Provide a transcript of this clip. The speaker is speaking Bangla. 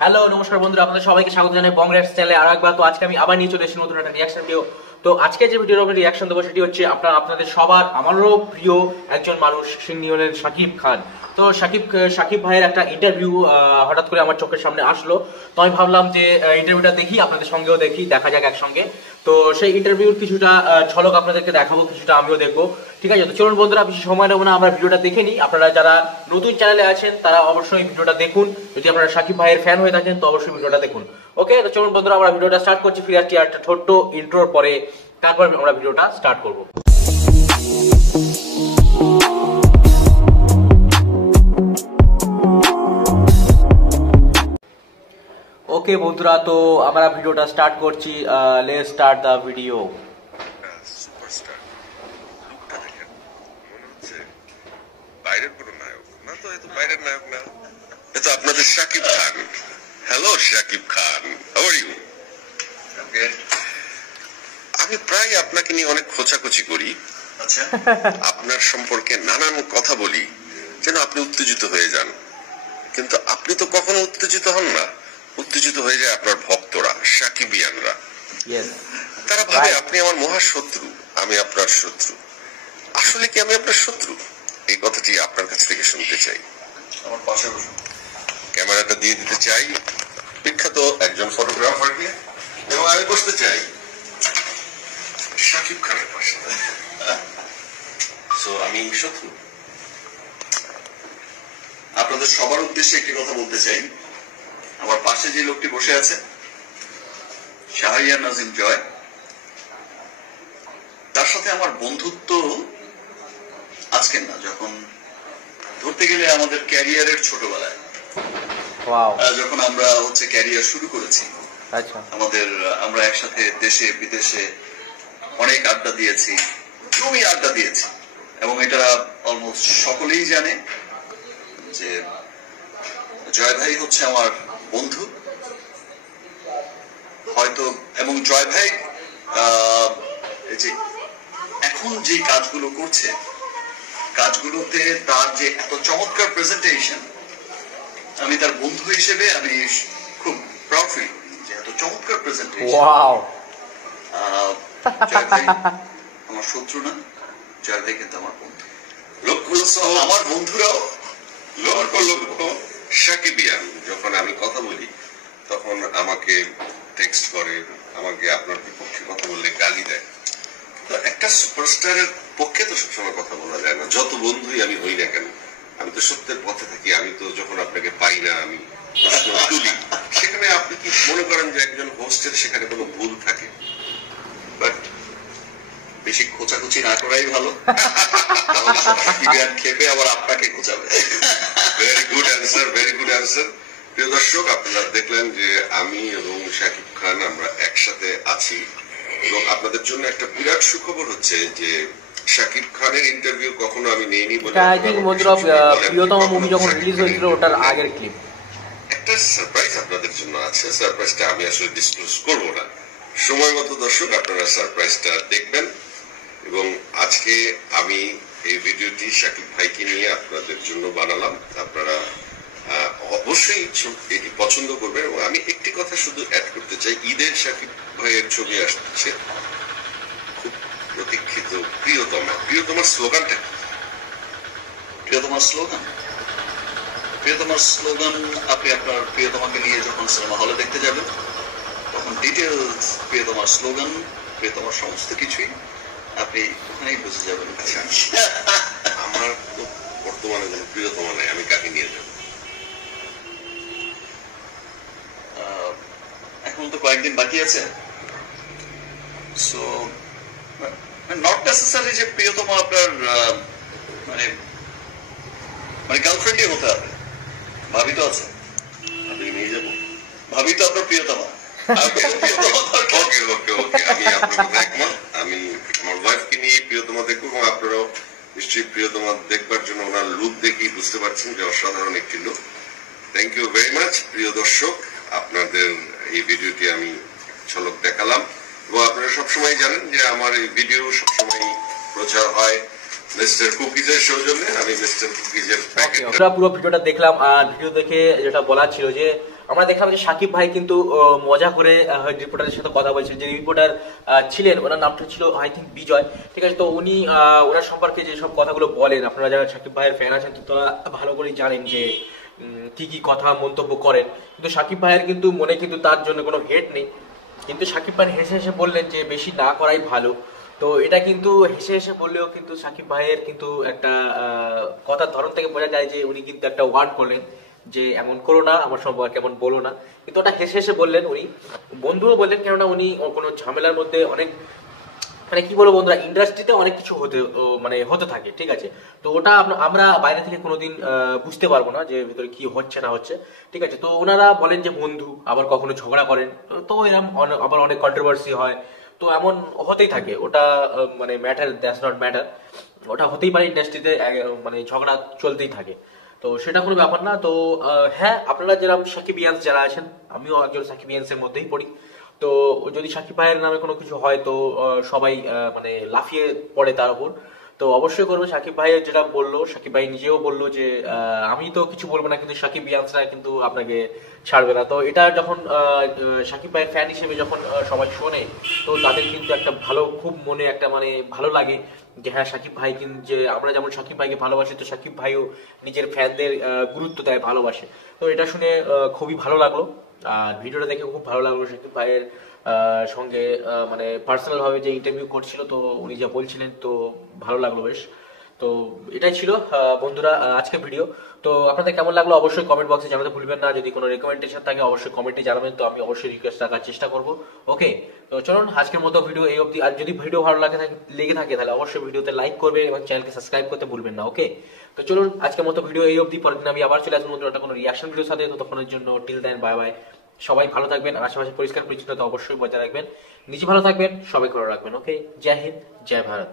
হ্যালো নমস্কার বন্ধুরা, আপনাদের সবাইকে স্বাগত জানাই বং রেটস চ্যানেলে আরো একবার। তো আজকে আমি আবার নিয়ে চলে এসেছি নতুন একটা রিয়াকশন ভিডিও। তো আজকে যে ভিডিওর উপরে রিয়াকশন দেবো সেটি হচ্ছে আপনাদের সবার, আমারও প্রিয় একজন মানুষ, সিংহ হলেন শাকিব খান। তো শাকিব ভাইয়ের একটা ইন্টারভিউ হঠাৎ করে আমার চোখের সামনে আসলো। তো আমি ভাবলাম যে ইন্টারভিউটা দেখি, আপনাদের সঙ্গেও দেখি, দেখা যাক একসঙ্গে। তো সেই ইন্টারভিউর কিছুটা ঝলক আপনাদেরকে দেখাবো, কিছুটা আমিও দেখবো। ঠিক আছে, তো চলুন বন্ধুরা, বেশি সময় নেবো না, আমরা ভিডিওটা দেখে নিই। আপনারা যারা নতুন চ্যানেলে আছেন তারা অবশ্যই ভিডিওটা দেখুন। যদি আপনারা শাকিব ভাইয়ের ফ্যান হয়ে থাকেন তো অবশ্যই ভিডিওটা দেখুন। ওকে, তো চলুন বন্ধুরা, আমরা ভিডিওটা স্টার্ট করছি। ফিরে আসছি একটা ছোট্ট ইন্ট্রোর পরে, তারপর আমরা ভিডিওটা স্টার্ট করবো। ওকে বন্ধুরা, তো আমরা ভিডিওটা স্টার্ট করছি। Let's start the video. Superstar লুকটা দেখেন, মনে হচ্ছে বাইরের কোনো নায়ক না, তো এত বাইরের নায়ক না, এ তো আপনাদের Shakib Khan. Hello Shakib Khan, how are you? আমি প্রায় আপনাকে নিয়ে অনেক খোঁচাখুচি করি, আচ্ছা, আপনার সম্পর্কে নানান কথা বলি যেন আপনি উত্তেজিত হয়ে যান, কিন্তু আপনি তো কখনো উত্তেজিত হন না। উত্তেজিত হয়ে যায় আপনার ভক্তরা, শাকিবিয়ানরা। তারা ভাবে আপনি আমার মহাশত্রু, আমি আপনার শত্রু। আসলে কি আমি আপনার শত্রু? এই কথাটি আপনার কাছ থেকে শুনতে চাই। আমার পাশে বসুন, ক্যামেরাটা দিয়ে দিতে চাই বিখ্যাত একজন ফটোগ্রাফারকে, এবং আমি বসতে চাই শাকিব খানের পাশে। সো আমি শত্রু? আপনাদের সবার উদ্দেশ্যে একটি কথা বলতে চাই। আমার পাশে যে লোকটি বসে আছে, শাহরিয়ার নাজিম জয়, তার সাথে আমার বন্ধুত্ব আজকের না, যখন ধরতে গেলে আমাদের ক্যারিয়ারের ছোটবেলায়, যখন আমরা ক্যারিয়ার শুরু করেছি, আমরা একসাথে দেশে বিদেশে অনেক আড্ডা দিয়েছি, জমি আড্ডা দিয়েছি, এবং এটা অলমোস্ট সকলেই জানে যে জয় ভাই হচ্ছে আমার বন্ধু হয়তো। এবং জয় ভাই যে এখন যে কাজগুলো করছে, কাজগুলোতে তার যে এত চমৎকার প্রেজেন্টেশন, আমি তার বন্ধু হিসেবে আমি খুব প্রাউড ফিল করি যে এত চমৎকার প্রেজেন্টেশন। জয় ভাই আমার শত্রু না, জয় ভাই কিন্তু আমার বন্ধু। লোকগুলো সহ আমার বন্ধুরাও লক্ষ লক্ষ শাকিবিয়ান যখন আমি কথা বলি তখন আমাকে টেক্সট করে, আমাকে আপনার বিপক্ষে কথা বললে গালি দেয়। তো একটা সুপারস্টারের পক্ষে তো সবসময় কথা বলা যায় না, যত বন্ধুই আমি হই না কেন। আমি তো সত্যের পথে থাকি, আমি তো যখন আপনাকে পাই না আমি প্রশ্ন তুলি। সেখানে আপনি কি মনে করেন যে একজন হোস্টের সেখানে কোনো ভুল থাকে? বাট বেশি খোঁচাখুচি না করাই ভালো, খেপে আবার আপনাকে খোঁচাবে। Very good answer, very good answer. প্রিয় দর্শক, আপনারা দেখলেন যে আমি এবং শাকিব খান আমরা একসাথে আছি, এবং আপনাদের জন্য একটা বিরাট সুখবর হচ্ছে যে শাকিব খানের ইন্টারভিউ কখনো আমি নেইনি বলে প্রিয়তম মুভি যখন রিলিজ হয়েছিল ওটার আগের ক্লিপ। একটা সারপ্রাইজ আপনাদের জন্য আছে, সারপ্রাইজটা আমি আসলে ডিসক্লোজ করব না। সময় মতো দর্শক আপনারা সারপ্রাইজটা দেখবেন। এবং আজকে আমি এই ভিডিওটি শাকিব ভাইকে নিয়ে আপনাদের জন্য বানালাম। আপনারা অবশ্যই এটি পছন্দ করবেন। এবং আমি একটি কথা শুধু অ্যাড করতে চাই, ঈদের শাকিব ভাইয়ের ছবি আসছে, খুব প্রতীক্ষিত প্রিয়তমা। প্রিয়তমার স্লোগানটা কি? প্রিয়তমার স্লোগান, প্রিয়তমার স্লোগান আপনি আপনার প্রিয়তমাকে নিয়ে যখন সিনেমা হলে দেখতে যাবেন তখন ডিটেলস প্রিয়তমার স্লোগান, প্রিয়তমার সমস্ত কিছুই আপনি ওখানেই বুঝে যাবেন। আমার তো বর্তমানে কোনো প্রিয়তমা নাই, আমি কাকে নিয়ে যাব? এখন তো কয়েকদিন বাকি আছে, সো নট নেসেসারি যে প্রিয়তমা আপনার মানে মানে গার্লফ্রেন্ডই হতে হবে। ভাবি তো আছে, আপনি নিয়ে যাবো। ভাবি তো আপনার প্রিয়তমা। ওকে ওকে ওকে, আমি আপনার কথা একমত। আমি আমার ওয়াইফকে নিয়ে প্রিয়তমা দেখবো, এবং আপনারাও নিশ্চয়ই প্রিয়তমা দেখবার জন্য ওনার লুক দেখেই বুঝতে পারছেন যে অসাধারণ একটি look. Thank you very much. প্রিয় দর্শক, আপনাদের এই ভিডিওটি আমি ঝলক দেখালাম, এবং আপনারা সবসময় জানেন যে আমার এই ভিডিও সবসময় প্রচার হয় মিস্টার কুকিজের সৌজন্যে। আমি মিস্টার কুকিজের পুরো ভিডিওটা দেখলাম, আর ভিডিও দেখে যেটা বলার ছিল যে আমরা দেখলাম যে সাকিব ভাই কিন্তু মজা করে রিপোর্টারের সাথে কথা বলছেন। যে রিপোর্টার ছিলেন ওনার নামটা ছিল আই থিঙ্ক বিজয়, ঠিক আছে। তো উনি ওনার সম্পর্কে যেসব কথাগুলো বলেন, আপনারা যারা সাকিব ভাইয়ের ফ্যান আছেন তো তারা ভালো করেই জানেন যে কি কি কথা মন্তব্য করেন। কিন্তু সাকিব ভাইয়ের কিন্তু মনে কিন্তু তার জন্য কোনো হেট নেই, কিন্তু সাকিব ভাই হেসে হেসে বললেন যে বেশি না করাই ভালো। তো এটা কিন্তু হেসে হেসে বললেও কিন্তু সাকিব ভাইয়ের কিন্তু একটা কথার ধরন থেকে বোঝা যায় যে উনি কিন্তু একটা ওয়ার্ড করলেন যে এমন করো না, আমার সম্পর্কে এমন বলো না। কিন্তু ওটা হেসে হেসে বললেন, উনি বন্ধুও বললেন, কেননা উনি কোনো ঝামেলার মধ্যে অনেক মানে কি বলবো বন্ধুরা, ইন্ডাস্ট্রিতে অনেক কিছু মানে হতে থাকে, ঠিক আছে। তো ওটা আমরা বাইরে থেকে কোনোদিন বুঝতে পারবো না যে ভিতরে কি হচ্ছে না হচ্ছে, ঠিক আছে। তো ওনারা বলেন যে বন্ধু, আবার কখনো ঝগড়া করেন, তো এরকম আবার অনেক কন্ট্রোভার্সি হয়। তো এমন হতেই থাকে, ওটা মানে ম্যাটার, দ্যাটস নট ম্যাটার, ওটা হতেই পারে ইন্ডাস্ট্রিতে, মানে ঝগড়া চলতেই থাকে। তো সেটা কোনো ব্যাপার না। তো হ্যাঁ, আপনারা যেরকম সাকিবিয়ান্স যারা আছেন, আমিও একজন সাকিবিয়ান্সের মধ্যেই পড়ি। তো যদি সাকিব ভাইয়ের নামে কোনো কিছু হয় তো সবাই মানে লাফিয়ে পড়ে তার উপর। তো অবশ্যই করবো, সাকিব ভাইয়ের যেটা বললো, সাকিব ভাই নিজেও বললো যে আমি তো কিছু বলবো না, কিন্তু সাকিব ইয়ান্সরা কিন্তু আপনাকে ছাড়বে না। তো এটা যখন সাকিব ভাইয়ের ফ্যান হিসেবে যখন সবাই শোনে, তো তাদের কিন্তু একটা ভালো, খুব মনে একটা মানে ভালো লাগে যে হ্যাঁ সাকিব ভাই কিন্তু, যে আমরা যেমন সাকিব ভাইকে ভালোবাসি তো সাকিব ভাইও নিজের ফ্যানদের গুরুত্ব দেয়, ভালোবাসে। তো এটা শুনে খুবই ভালো লাগলো। আর ভিডিওটা দেখে খুব ভালো লাগলো সাকিব ভাইয়ের সঙ্গে মানে পার্সোনাল ভাবে যে ইন্টারভিউ করছিল, তো উনি যা বলছিলেন, তো ভালো লাগলো বেশ। তো এটাই ছিল বন্ধুরা আজকের ভিডিও। তো আপনাদের কেমন লাগলো অবশ্যই কমেন্ট বক্সে জানাতে ভুলবেন না। যদি কোনো রেকমেন্ডেশন থাকে অবশ্যই কমেন্টে জানাবেন, তো আমি অবশ্যই রিকোয়েস্ট রাখার চেষ্টা করবো। ওকে, তো চলুন আজকের মতো ভিডিও এই অবধি। আর যদি ভিডিও ভালো লেগে থাকে তাহলে অবশ্যই ভিডিওতে লাইক করবে এবং চ্যানেলকে সাবস্ক্রাইব করতে ভুলবেন না। ওকে, তো চলুন আজকের মতো ভিডিও এই অবধি। পরের দিন আমি আবার চলে আসবো নতুন একটা কোনো রিয়াকশন ভিডিওর সাথে। তো তখনের জন্য টিল দেন, বাই বাই। সবাই ভালো থাকবেন, আশেপাশে পরিষ্কার পরিচ্ছন্নতা অবশ্যই বজায় রাখবেন, নিজে ভালো থাকবেন, সবাই করে রাখবেন। ওকে, জয় হিন্দ, জয় ভারত।